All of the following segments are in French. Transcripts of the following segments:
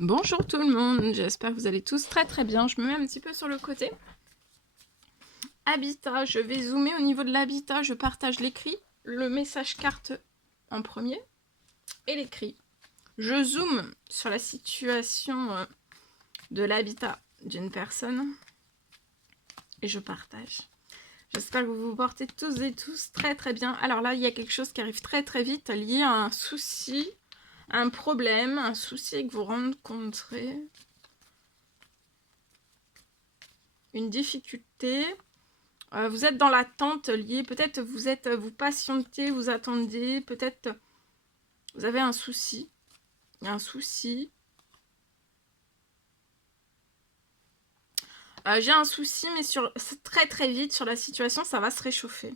Bonjour tout le monde, j'espère que vous allez tous très bien. Je me mets un petit peu sur le côté. Habitat, je vais zoomer au niveau de l'habitat, je partage l'écrit, le message carte en premier et l'écrit. Je zoome sur la situation de l'habitat d'une personne et je partage. J'espère que vous vous portez tous et tous très bien. Alors là, il y a quelque chose qui arrive très vite lié à un souci, un problème, un souci que vous rencontrez. Une difficulté. Vous êtes dans l'attente liée, peut-être vous patientez, vous attendez, peut-être vous avez un souci. Il y a un souci. J'ai un souci, mais très vite sur la situation, ça va se réchauffer.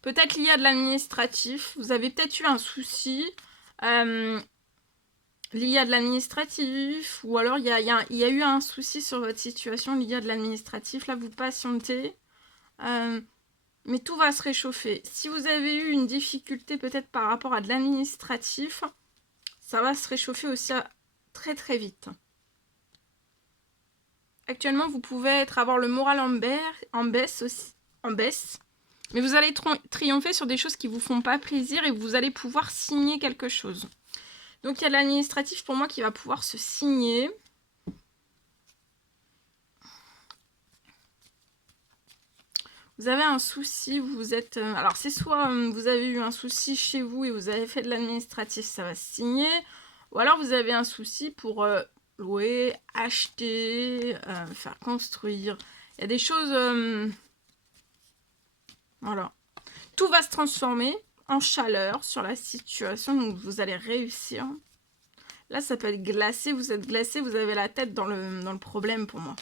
Peut-être lié à de l'administratif. Vous avez peut-être eu un souci lié à de l'administratif, ou alors il y a eu un souci sur votre situation lié à de l'administratif. Là, vous patientez. Mais tout va se réchauffer. Si vous avez eu une difficulté peut-être par rapport à de l'administratif, ça va se réchauffer aussi très vite. Actuellement, vous pouvez avoir le moral en baisse aussi, mais vous allez triompher sur des choses qui vous font pas plaisir et vous allez pouvoir signer quelque chose. Donc il y a de l'administratif pour moi qui va pouvoir se signer. Vous avez un souci, vous êtes... alors c'est soit vous avez eu un souci chez vous et vous avez fait de l'administratif, ça va se signer. Ou alors vous avez un souci pour louer, acheter, faire construire. Il y a des choses... voilà. Tout va se transformer en chaleur sur la situation, donc vous allez réussir. Là, ça peut être glacé, vous êtes glacé, vous avez la tête dans le problème pour moi.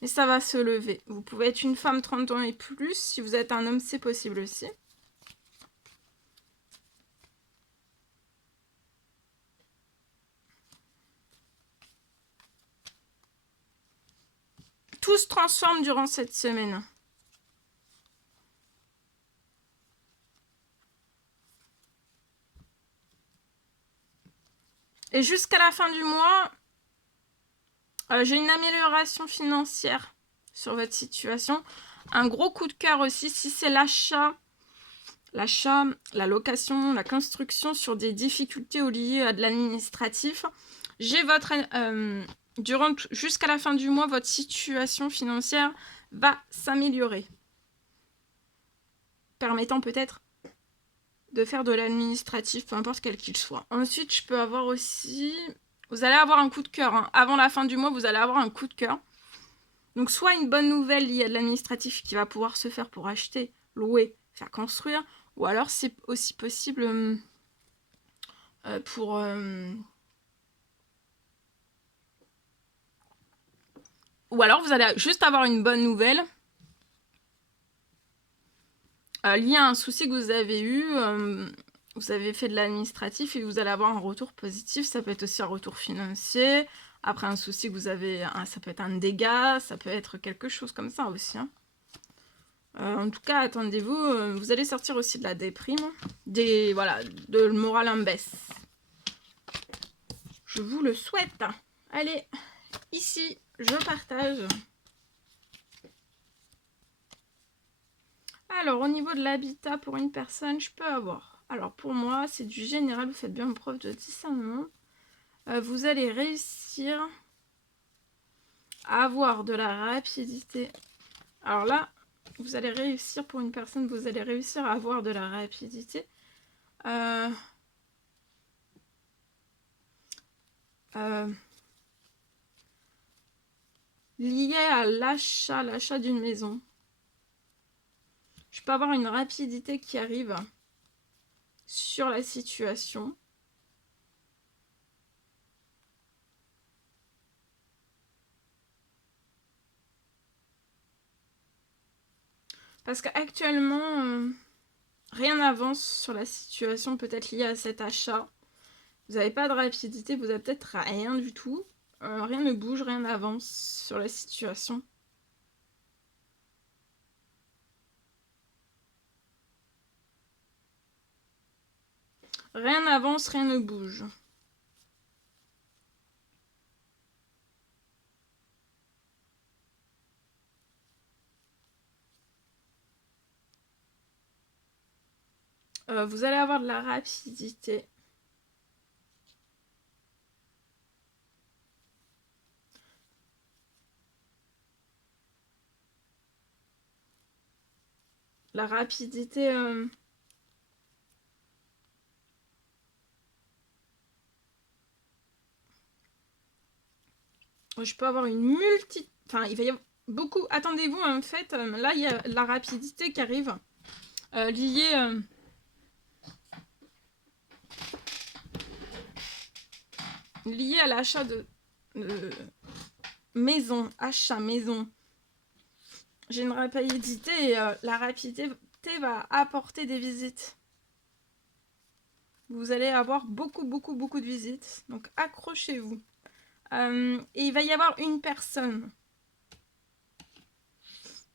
Mais ça va se lever. Vous pouvez être une femme 30 ans et plus. Si vous êtes un homme, c'est possible aussi. Tout se transforme durant cette semaine. Et jusqu'à la fin du mois, j'ai une amélioration financière sur votre situation. Un gros coup de cœur aussi, si c'est l'achat, la location, la construction sur des difficultés liées à de l'administratif. J'ai votre... jusqu'à la fin du mois, votre situation financière va s'améliorer. Permettant peut-être de faire de l'administratif, peu importe quel qu'il soit. Ensuite, je peux avoir aussi... Vous allez avoir un coup de cœur. Hein. Avant la fin du mois, vous allez avoir un coup de cœur. Donc, soit une bonne nouvelle liée à de l'administratif qui va pouvoir se faire pour acheter, louer, faire construire, ou alors c'est aussi possible pour... ou alors vous allez juste avoir une bonne nouvelle liée à un souci que vous avez eu. Vous avez fait de l'administratif et vous allez avoir un retour positif. Ça peut être aussi un retour financier. Après un souci que vous avez, ça peut être un dégât, ça peut être quelque chose comme ça aussi. Hein. En tout cas, attendez-vous, vous allez sortir aussi de la déprime, voilà, de le moral en baisse. Je vous le souhaite. Allez, ici, je partage. Alors, au niveau de l'habitat pour une personne, je peux avoir. Alors, pour moi, c'est du général, vous faites bien preuve de discernement. Vous allez réussir à avoir de la rapidité. Alors là, vous allez réussir pour une personne, vous allez réussir à avoir de la rapidité. Lié à l'achat d'une maison. Je peux avoir une rapidité qui arrive sur la situation. Parce qu'actuellement, rien n'avance sur la situation peut-être liée à cet achat. Vous n'avez pas de rapidité, vous n'avez peut-être rien du tout. Rien ne bouge, rien n'avance sur la situation. Rien n'avance, rien ne bouge. Vous allez avoir de la rapidité. La rapidité... je peux avoir une multi... Enfin, il va y avoir beaucoup... Attendez-vous, en fait, là, il y a la rapidité qui arrive. Liée... liée à l'achat de maison. Achat maison. J'ai une rapidité et la rapidité va apporter des visites. Vous allez avoir beaucoup de visites. Donc, accrochez-vous. Et il va y avoir une personne.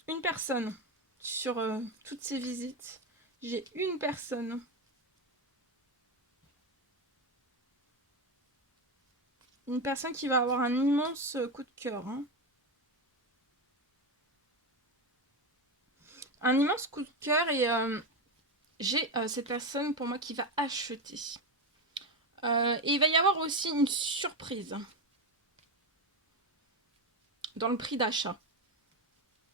Une personne sur toutes ces visites. J'ai une personne. Une personne qui va avoir un immense coup de cœur. Hein. Un immense coup de cœur et j'ai cette personne pour moi qui va acheter. Et il va y avoir aussi une surprise dans le prix d'achat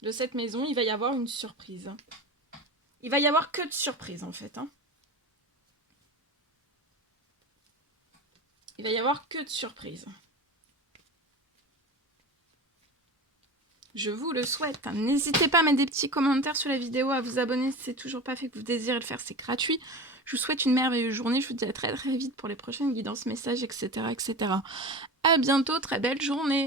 de cette maison. Il va y avoir une surprise. Il va y avoir que de surprises en fait. Hein. Il va y avoir que de surprises. Je vous le souhaite. N'hésitez pas à mettre des petits commentaires sur la vidéo, à vous abonner si c'est toujours pas fait, que vous désirez le faire, c'est gratuit. Je vous souhaite une merveilleuse journée. Je vous dis à très vite pour les prochaines guidances, messages, etc. etc. À bientôt, très belle journée.